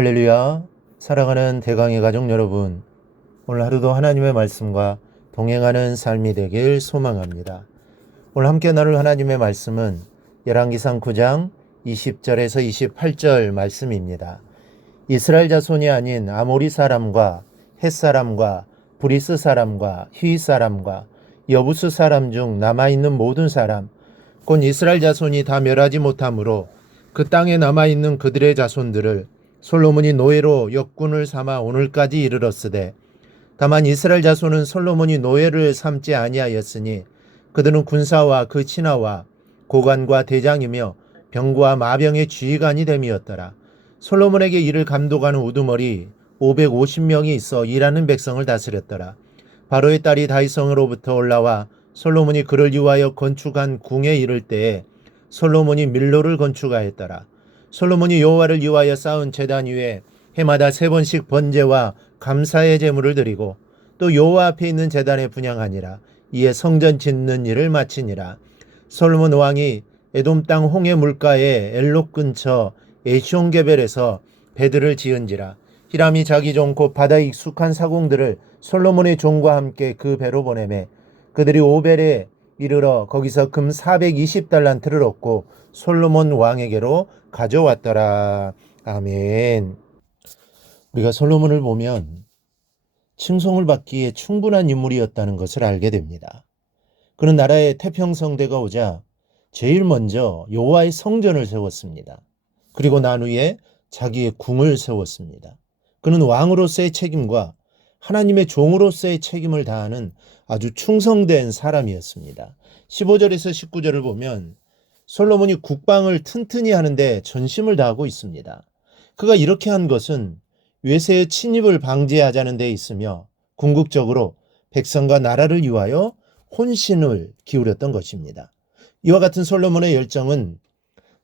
할렐루야. 사랑하는 대강의 가족 여러분, 오늘 하루도 하나님의 말씀과 동행하는 삶이 되길 소망합니다. 오늘 함께 나눌 하나님의 말씀은 열왕기상 9장 20절에서 28절 말씀입니다. 이스라엘 자손이 아닌 아모리 사람과 헷 사람과 브리스 사람과 휘 사람과 여부스 사람 중 남아있는 모든 사람 곧 이스라엘 자손이 다 멸하지 못하므로 그 땅에 남아있는 그들의 자손들을 솔로몬이 노예로 역군을 삼아 오늘까지 이르렀으되 다만 이스라엘 자손은 솔로몬이 노예를 삼지 아니하였으니 그들은 군사와 그 친하와 고관과 대장이며 병과 마병의 지휘관이 됨이었더라. 솔로몬에게 이를 감독하는 우두머리 550명이 있어 일하는 백성을 다스렸더라. 바로의 딸이 다윗성으로부터 올라와 솔로몬이 그를 위하여 건축한 궁에 이를 때에 솔로몬이 밀로를 건축하였더라. 솔로몬이 여호와를 위하여 쌓은 제단 위에 해마다 3번씩 번제와 감사의 제물을 드리고 또 여호와 앞에 있는 제단에 분향하니라. 이에 성전 짓는 일을 마치니라. 솔로몬 왕이 에돔 땅 홍해 물가에 엘록 근처 에시온게벨에서 배들을 지은지라. 히람이 자기 종 곧 바다에 익숙한 사공들을 솔로몬의 종과 함께 그 배로 보내매 그들이 오벨에 이르러 거기서 금 420달란트를 얻고 솔로몬 왕에게로 가져왔더라. 아멘. 우리가 솔로몬을 보면 칭송을 받기에 충분한 인물이었다는 것을 알게 됩니다. 그는 나라의 태평성대가 오자 제일 먼저 여호와의 성전을 세웠습니다. 그리고 난 후에 자기의 궁을 세웠습니다. 그는 왕으로서의 책임과 하나님의 종으로서의 책임을 다하는 아주 충성된 사람이었습니다. 15절에서 19절을 보면 솔로몬이 국방을 튼튼히 하는데 전심을 다하고 있습니다. 그가 이렇게 한 것은 외세의 침입을 방지하자는 데 있으며 궁극적으로 백성과 나라를 위하여 혼신을 기울였던 것입니다. 이와 같은 솔로몬의 열정은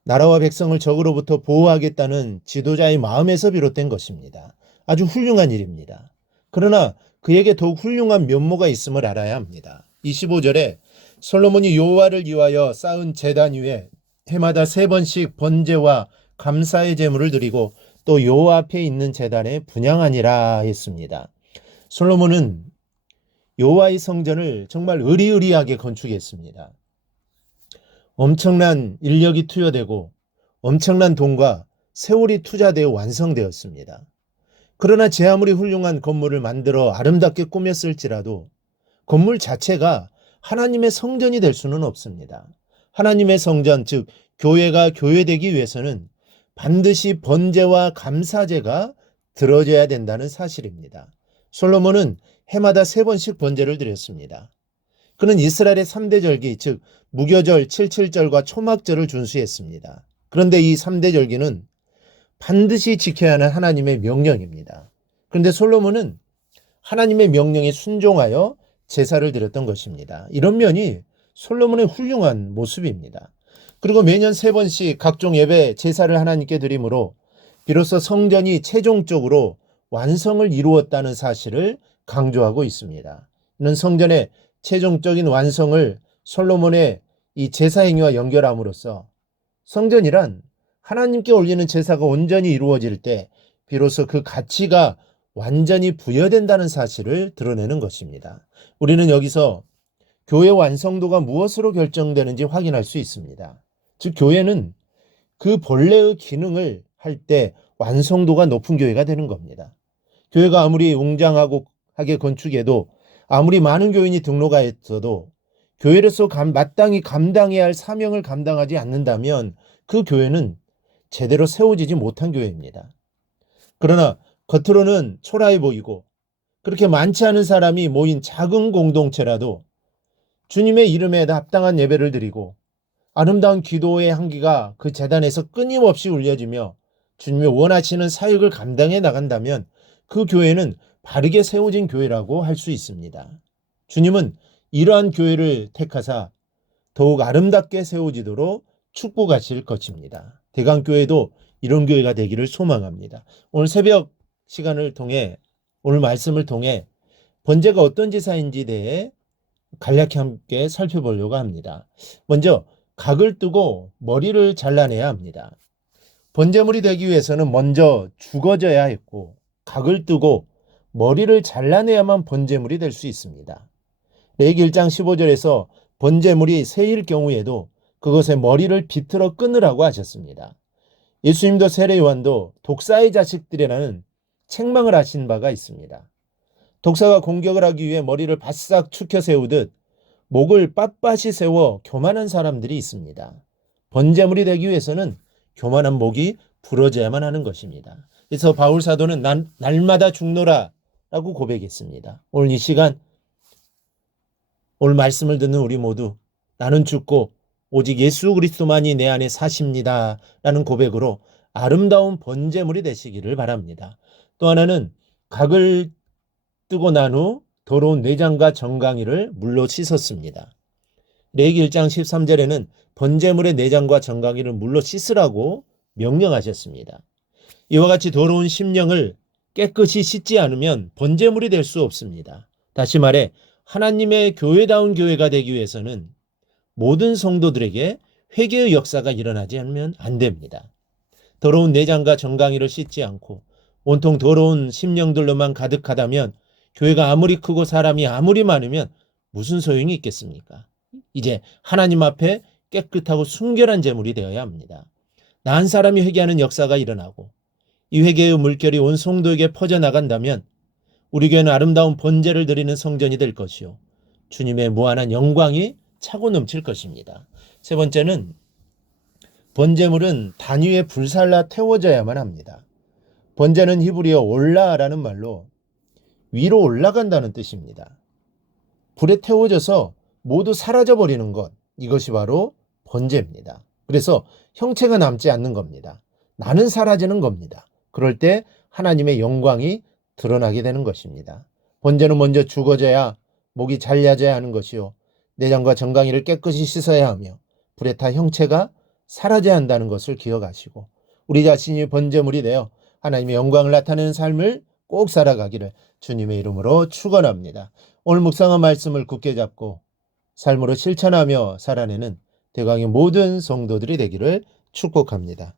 나라와 백성을 적으로부터 보호하겠다는 지도자의 마음에서 비롯된 것입니다. 아주 훌륭한 일입니다. 그러나 그에게 더욱 훌륭한 면모가 있음을 알아야 합니다. 25절에 솔로몬이 여호와를 위하여 쌓은 제단 위에 해마다 3번씩 번제와 감사의 제물을 드리고 또 여호와 앞에 있는 제단에 분향하니라 했습니다. 솔로몬은 여호와의 성전을 정말 의리의리하게 건축했습니다. 엄청난 인력이 투여되고 엄청난 돈과 세월이 투자되어 완성되었습니다. 그러나 제 아무리 훌륭한 건물을 만들어 아름답게 꾸몄을지라도 건물 자체가 하나님의 성전이 될 수는 없습니다. 하나님의 성전, 즉 교회가 교회되기 위해서는 반드시 번제와 감사제가 드려져야 된다는 사실입니다. 솔로몬은 해마다 3번씩 번제를 드렸습니다. 그는 이스라엘의 3대 절기, 즉 무교절, 칠칠절과 초막절을 준수했습니다. 그런데 이 3대 절기는 반드시 지켜야 하는 하나님의 명령입니다. 그런데 솔로몬은 하나님의 명령에 순종하여 제사를 드렸던 것입니다. 이런 면이 솔로몬의 훌륭한 모습입니다. 그리고 매년 3번씩 각종 예배, 제사를 하나님께 드림으로 비로소 성전이 최종적으로 완성을 이루었다는 사실을 강조하고 있습니다. 이는 성전의 최종적인 완성을 솔로몬의 이 제사 행위와 연결함으로써 성전이란 하나님께 올리는 제사가 온전히 이루어질 때 비로소 그 가치가 완전히 부여된다는 사실을 드러내는 것입니다. 우리는 여기서 교회 완성도가 무엇으로 결정되는지 확인할 수 있습니다. 즉 교회는 그 본래의 기능을 할 때 완성도가 높은 교회가 되는 겁니다. 교회가 아무리 웅장하게 건축해도 아무리 많은 교인이 등록하였어도 교회로서 마땅히 감당해야 할 사명을 감당하지 않는다면 그 교회는 제대로 세워지지 못한 교회입니다. 그러나 겉으로는 초라해 보이고 그렇게 많지 않은 사람이 모인 작은 공동체라도 주님의 이름에 합당한 예배를 드리고 아름다운 기도의 향기가 그 제단에서 끊임없이 울려지며 주님이 원하시는 사역을 감당해 나간다면 그 교회는 바르게 세워진 교회라고 할 수 있습니다. 주님은 이러한 교회를 택하사 더욱 아름답게 세워지도록 축복하실 것입니다. 대강교회도 이런 교회가 되기를 소망합니다. 오늘 새벽 시간을 통해 오늘 말씀을 통해 번제가 어떤 제사인지에 대해 간략히 함께 살펴보려고 합니다. 먼저 각을 뜨고 머리를 잘라내야 합니다. 번제물이 되기 위해서는 먼저 죽어져야 했고 각을 뜨고 머리를 잘라내야만 번제물이 될 수 있습니다. 레위기 1장 15절에서 번제물이 새일 경우에도 그것의 머리를 비틀어 끊으라고 하셨습니다. 예수님도 세례 요한도 독사의 자식들이라는 책망을 하신 바가 있습니다. 독사가 공격을 하기 위해 머리를 바싹 축혀 세우듯 목을 빳빳이 세워 교만한 사람들이 있습니다. 번제물이 되기 위해서는 교만한 목이 부러져야만 하는 것입니다. 그래서 바울 사도는 날마다 죽노라 라고 고백했습니다. 오늘 이 시간 오늘 말씀을 듣는 우리 모두 나는 죽고 오직 예수 그리스도만이 내 안에 사십니다 라는 고백으로 아름다운 번제물이 되시기를 바랍니다. 또 하나는 각을 뜨고 난 후 더러운 내장과 정강이를 물로 씻었습니다. 레위기 1장 13절에는 번제물의 내장과 정강이를 물로 씻으라고 명령하셨습니다. 이와 같이 더러운 심령을 깨끗이 씻지 않으면 번제물이 될 수 없습니다. 다시 말해 하나님의 교회다운 교회가 되기 위해서는 모든 성도들에게 회개의 역사가 일어나지 않으면 안 됩니다. 더러운 내장과 정강이를 씻지 않고 온통 더러운 심령들로만 가득하다면 교회가 아무리 크고 사람이 아무리 많으면 무슨 소용이 있겠습니까? 이제 하나님 앞에 깨끗하고 순결한 제물이 되어야 합니다. 나 한 사람이 회개하는 역사가 일어나고 이 회개의 물결이 온 성도에게 퍼져나간다면 우리 교회는 아름다운 번제를 드리는 성전이 될 것이요 주님의 무한한 영광이 차고 넘칠 것입니다. 세 번째는 번제물은 단위에 불살라 태워져야만 합니다. 번제는 히브리어 올라라는 말로 위로 올라간다는 뜻입니다. 불에 태워져서 모두 사라져버리는 것, 이것이 바로 번제입니다. 그래서 형체가 남지 않는 겁니다. 나는 사라지는 겁니다. 그럴 때 하나님의 영광이 드러나게 되는 것입니다. 번제는 먼저 죽어져야 목이 잘려져야 하는 것이요 내장과 정강이를 깨끗이 씻어야 하며 불에 타 형체가 사라져야 한다는 것을 기억하시고 우리 자신이 번제물이 되어 하나님의 영광을 나타내는 삶을 꼭 살아가기를 주님의 이름으로 축원합니다. 오늘 묵상한 말씀을 굳게 잡고 삶으로 실천하며 살아내는 대강의 모든 성도들이 되기를 축복합니다.